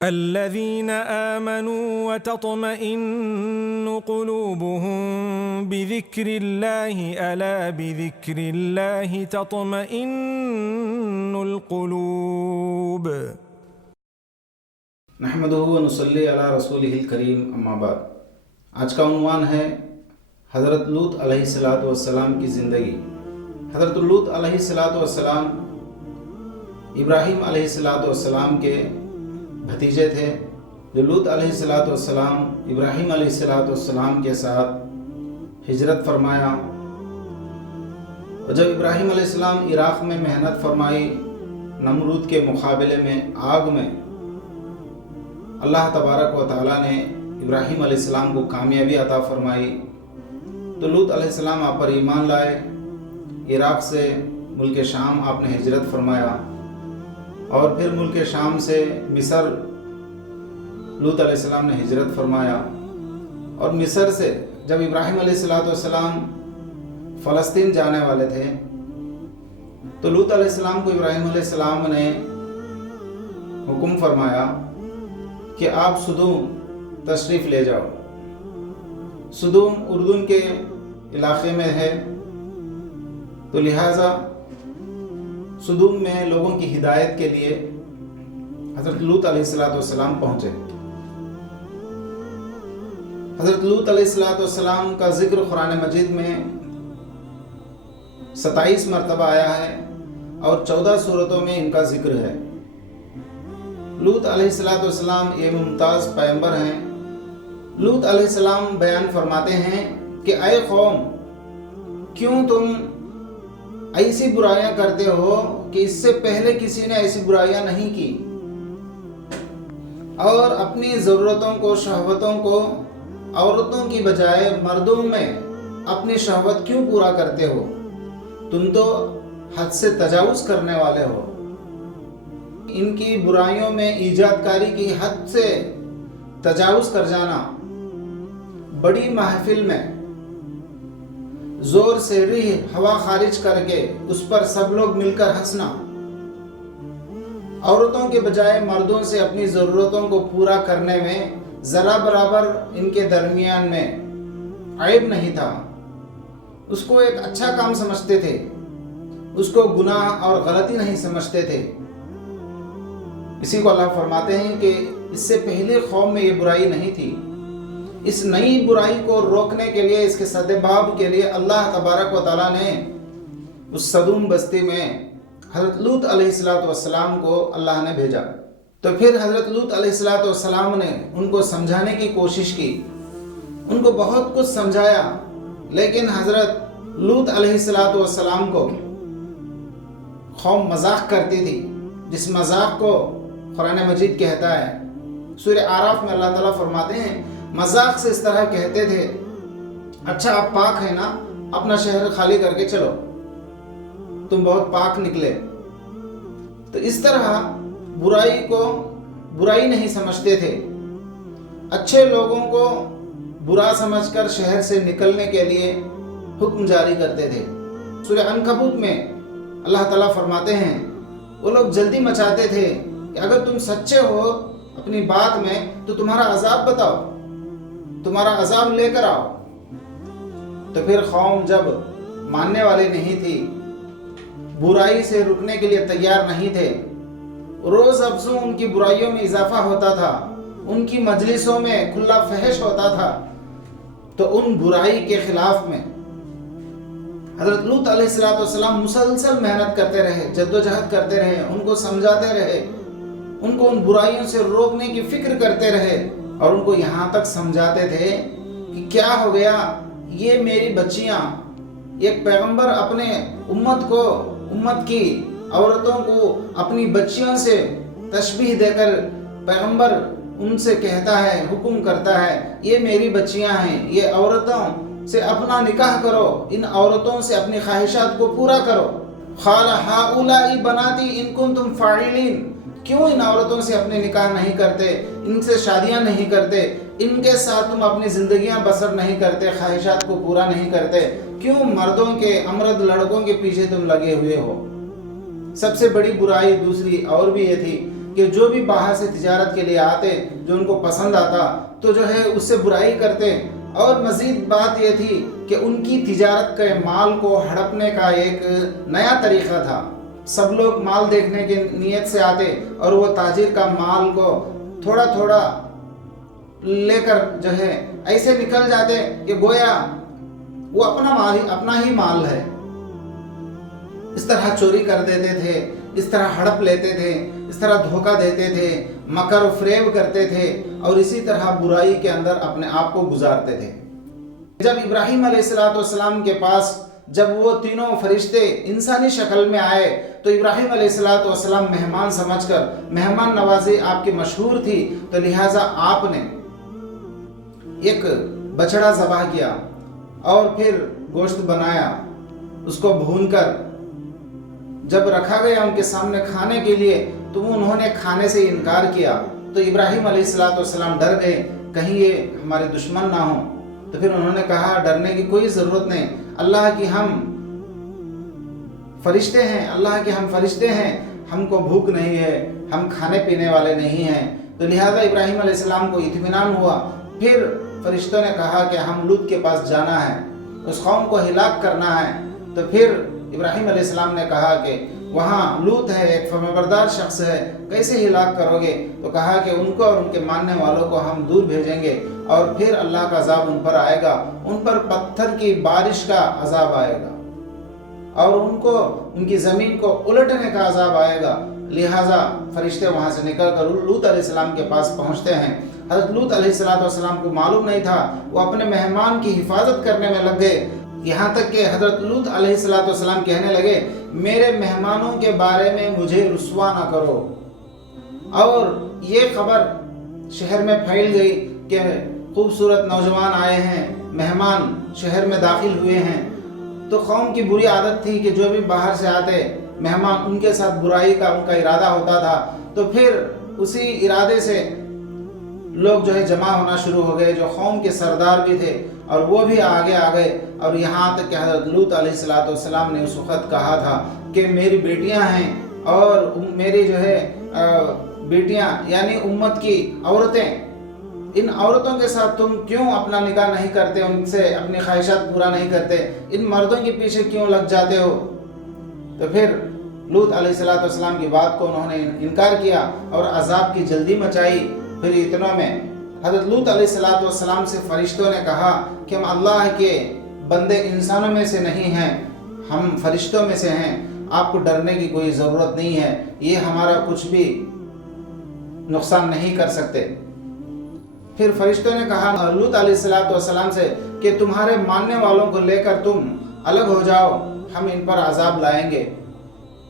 الذين آمنوا وتطمئن قلوبهم بذكر الله ألا بذكر الله تطمئن القلوب نحمده ونصلي علی رسوله الکریم اما بعد۔ آج کا عنوان ہے حضرت لوط علیہ السلام کی زندگی۔ حضرت لوط علیہ السلام ابراہیم علیہ السلام کے بھتیجے تھے، جو لوط علیہ السلام ابراہیم علیہ السلام کے ساتھ ہجرت فرمایا، اور جب ابراہیم علیہ السلام عراق میں محنت فرمائی نمرود کے مقابلے میں آگ میں، اللہ تبارک و تعالیٰ نے ابراہیم علیہ السلام کو کامیابی عطا فرمائی، تو لوط علیہ السلام آپ پر ایمان لائے۔ عراق سے ملک شام آپ نے ہجرت فرمایا، اور پھر ملک شام سے مصر لوط علیہ السلام نے ہجرت فرمایا، اور مصر سے جب ابراہیم علیہ السلام فلسطین جانے والے تھے تو لوط علیہ السلام کو ابراہیم علیہ السلام نے حکم فرمایا کہ آپ سدوم تشریف لے جاؤ۔ سدوم اردن کے علاقے میں ہے، تو لہٰذا سدوم میں لوگوں کی ہدایت کے لیے حضرت لوط علیہ السلام پہنچے۔ حضرت لوط علیہ السلام کا ذکر قرآن مجید میں 27 مرتبہ آیا ہے، اور 14 سورتوں میں ان کا ذکر ہے۔ لوط علیہ السلام یہ ممتاز پیغمبر ہیں۔ لوط علیہ السلام بیان فرماتے ہیں کہ اے قوم، کیوں تم ایسی برائیاں کرتے ہو کہ اس سے پہلے کسی نے ایسی برائیاں نہیں کی، اور اپنی ضرورتوں کو، شہوتوں کو عورتوں کی بجائے مردوں میں اپنی شہوت کیوں پورا کرتے ہو؟ تم تو حد سے تجاوز کرنے والے ہو۔ ان کی برائیوں میں ایجاد کاری کی حد سے تجاوز کر جانا، بڑی محفل میں زور سے ریح ہوا خارج کر کے اس پر سب لوگ مل کر ہنسنا، عورتوں کے بجائے مردوں سے اپنی ضرورتوں کو پورا کرنے میں ذرا برابر ان کے درمیان میں عیب نہیں تھا۔ اس کو ایک اچھا کام سمجھتے تھے، اس کو گناہ اور غلطی نہیں سمجھتے تھے۔ اسی کو اللہ فرماتے ہیں کہ اس سے پہلے قوم میں یہ برائی نہیں تھی۔ اس نئی برائی کو روکنے کے لیے، اس کے سدباب کے لیے اللہ تبارک و تعالیٰ نے اس سدوم بستی میں حضرت لوط علیہ السلام کو اللہ نے بھیجا۔ تو پھر حضرت لوط علیہ السلام نے ان کو سمجھانے کی کوشش کی، ان کو بہت کچھ سمجھایا، لیکن حضرت لوط علیہ السلام کو قوم مذاق کرتی تھی، جس مذاق کو قرآن مجید کہتا ہے۔ سورہ اعراف میں اللہ تعالیٰ فرماتے ہیں، مذاق سے اس طرح کہتے تھے، اچھا آپ پاک ہیں نا، اپنا شہر خالی کر کے چلو، تم بہت پاک نکلے۔ تو اس طرح برائی کو برائی نہیں سمجھتے تھے، اچھے لوگوں کو برا سمجھ کر شہر سے نکلنے کے لیے حکم جاری کرتے تھے۔ سورہ عنکبوت میں اللہ تعالیٰ فرماتے ہیں، وہ لوگ جلدی مچاتے تھے کہ اگر تم سچے ہو اپنی بات میں تو تمہارا عذاب بتاؤ، تمہارا عذاب لے کر آؤ۔ تو پھر قوم جب ماننے والے نہیں تھی، برائی سے رکنے کے لیے تیار نہیں تھے، روز افزوں ان کی برائیوں میں اضافہ ہوتا تھا، ان کی مجلسوں میں کھلا فحش ہوتا تھا، تو ان برائی کے خلاف میں حضرت لوط علیہ السلام مسلسل محنت کرتے رہے، جدوجہد کرتے رہے، ان کو سمجھاتے رہے، ان کو ان برائیوں سے روکنے کی فکر کرتے رہے، اور ان کو یہاں تک سمجھاتے تھے کہ کیا ہو گیا، یہ میری بچیاں، ایک پیغمبر اپنے امت کی عورتوں کو اپنی بچیوں سے تشبیہ دے کر پیغمبر ان سے کہتا ہے، حکم کرتا ہے، یہ میری بچیاں ہیں، یہ عورتوں سے اپنا نکاح کرو، ان عورتوں سے اپنی خواہشات کو پورا کرو۔ قال ہؤلاء بناتی ان کنتم فاعلین، کیوں ان عورتوں سے اپنے نکاح نہیں کرتے، ان سے شادیاں نہیں کرتے، ان کے ساتھ تم اپنی زندگیاں بسر نہیں کرتے، خواہشات کو پورا نہیں کرتے، کیوں مردوں کے امرد لڑکوں کے پیچھے تم لگے ہوئے ہو؟ سب سے بڑی برائی دوسری اور بھی یہ تھی کہ جو بھی باہر سے تجارت کے لیے آتے جو ان کو پسند آتا تو جو ہے اس سے برائی کرتے، اور مزید بات یہ تھی کہ ان کی تجارت کے مال کو ہڑپنے کا ایک نیا طریقہ تھا۔ سب لوگ مال دیکھنے کی نیت سے آتے اور وہ تاجر کا مال کو تھوڑا تھوڑا لے کر جو ہے ایسے نکل جاتے کہ گویا وہ اپنا ہی مال ہے۔ اس طرح چوری کر دیتے تھے، اس طرح ہڑپ لیتے تھے، اس طرح دھوکہ دیتے تھے، مکر و فریب کرتے تھے، اور اسی طرح برائی کے اندر اپنے آپ کو گزارتے تھے۔ جب ابراہیم علیہ السلام کے پاس جب وہ تینوں فرشتے انسانی شکل میں آئے تو ابراہیم علیہ السلام مہمان سمجھ کر، مہمان نوازی آپ کی مشہور تھی، تو لہٰذا آپ نے ایک بچڑا ذبح کیا اور پھر گوشت بنایا، اس کو بھون کر جب رکھا گیا ان کے سامنے کھانے کے لیے تو انہوں نے کھانے سے انکار کیا۔ تو ابراہیم علیہ السلام ڈر گئے کہیں یہ ہمارے دشمن نہ ہوں، تو پھر انہوں نے کہا ڈرنے کی کوئی ضرورت نہیں، اللہ کی ہم فرشتے ہیں، ہم کو بھوک نہیں ہے، ہم کھانے پینے والے نہیں ہیں۔ تو لہذا ابراہیم علیہ السلام کو اطمینان ہوا۔ پھر فرشتوں نے کہا کہ ہم لوط کے پاس جانا ہے، اس قوم کو ہلاک کرنا ہے۔ تو پھر ابراہیم علیہ السلام نے کہا کہ وہاں لوط ہے، ایک فرمانبردار شخص ہے، کیسے ہلاک کرو گے؟ تو کہا کہ ان کو اور ان کے ماننے والوں کو ہم دور بھیجیں گے، اور پھر اللہ کا عذاب ان پر آئے گا، ان پر پتھر کی بارش کا عذاب آئے گا، اور ان کی زمین کو الٹنے کا عذاب آئے گا۔ لہٰذا فرشتے وہاں سے نکل کر لوط علیہ السلام کے پاس پہنچتے ہیں۔ حضرت لوط علیہ السلام کو معلوم نہیں تھا، وہ اپنے مہمان کی حفاظت کرنے میں لگ گئے، یہاں تک کہ حضرت لوط علیہ السلام کہنے لگے میرے مہمانوں کے بارے میں مجھے رسوا نہ کرو۔ اور یہ خبر شہر میں پھیل گئی کہ خوبصورت نوجوان آئے ہیں، مہمان شہر میں داخل ہوئے ہیں۔ تو قوم کی بری عادت تھی کہ جو بھی باہر سے آتے مہمان ان کے ساتھ برائی کا ان کا ارادہ ہوتا تھا، تو پھر اسی ارادے سے لوگ جو ہے جمع ہونا شروع ہو گئے، جو قوم کے سردار بھی تھے اور وہ بھی آگے آ گئے، اور یہاں تک کہ حضرت لوط علیہ السلام نے اس وقت کہا تھا کہ میری بیٹیاں ہیں، اور میری جو ہے بیٹیاں یعنی امت کی عورتیں، ان عورتوں کے ساتھ تم کیوں اپنا نکاح نہیں کرتے، ان سے اپنی خواہشات پورا نہیں کرتے، ان مردوں کے پیچھے کیوں لگ جاتے ہو؟ تو پھر لوط علیہ السلام کی بات کو انہوں نے انکار کیا اور عذاب کی جلدی مچائی۔ پھر اتنوں میں حضرت لوط علیہ السلام سے فرشتوں نے کہا کہ ہم اللہ کے بندے انسانوں میں سے نہیں ہیں، ہم فرشتوں میں سے ہیں، آپ کو ڈرنے کی کوئی ضرورت نہیں ہے، یہ ہمارا کچھ بھی نقصان نہیں کر سکتے۔ پھر فرشتوں نے کہا لوط علیہ السلام سے کہ تمہارے ماننے والوں کو لے کر تم الگ ہو جاؤ، ہم ان پر عذاب لائیں گے۔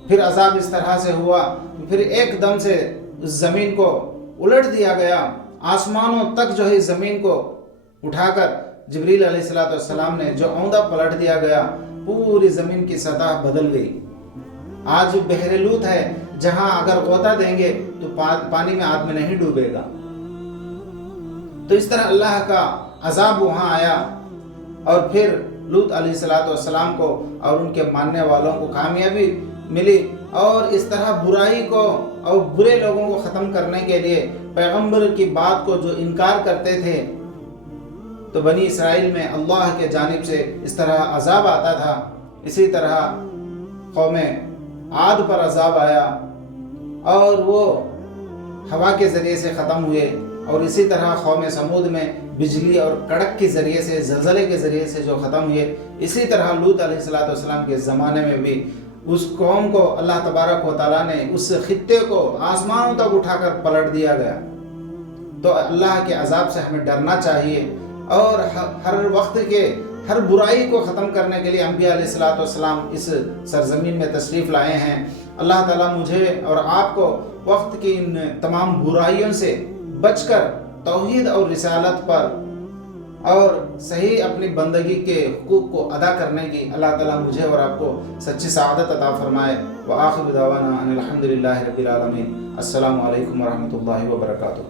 پھر عذاب اس طرح سے ہوا، پھر ایک دم سے زمین کو الٹ دیا گیا، آسمانوں تک جو ہے زمین کو اٹھا کر جبریل علیہ السلام نے جو اوندا پلٹ دیا گیا، پوری زمین کی سطح بدل گئی۔ آج بحر لوط ہے جہاں اگر غوطہ دیں گے تو پانی میں آدمی نہیں ڈوبے گا۔ تو اس طرح اللہ کا عذاب وہاں آیا، اور پھر لوط علیہ السلام کو اور ان کے ماننے والوں کو کامیابی ملی، اور اس طرح برائی کو اور برے لوگوں کو ختم کرنے کے لیے پیغمبر کی بات کو جو انکار کرتے تھے، تو بنی اسرائیل میں اللہ کے جانب سے اس طرح عذاب آتا تھا۔ اسی طرح قوم عاد پر عذاب آیا اور وہ ہوا کے ذریعے سے ختم ہوئے، اور اسی طرح قوم سمود میں بجلی اور کڑک کے ذریعے سے، زلزلے کے ذریعے سے جو ختم ہوئے، اسی طرح لوط علیہ السلام کے زمانے میں بھی اس قوم کو اللہ تبارک و تعالیٰ نے اس خطے کو آسمانوں تک اٹھا کر پلٹ دیا گیا۔ تو اللہ کے عذاب سے ہمیں ڈرنا چاہیے، اور ہر وقت کے ہر برائی کو ختم کرنے کے لیے انبیاء علیہ السلام اس سرزمین میں تشریف لائے ہیں۔ اللہ تعالیٰ مجھے اور آپ کو وقت کی ان تمام برائیوں سے بچ کر توحید اور رسالت پر اور صحیح اپنی بندگی کے حقوق کو ادا کرنے کی اللہ تعالیٰ مجھے اور آپ کو سچی سعادت عطا فرمائے۔ وآخر دعوانا ان الحمد للہ رب العالمین۔ السلام علیکم ورحمۃ اللہ وبرکاتہ۔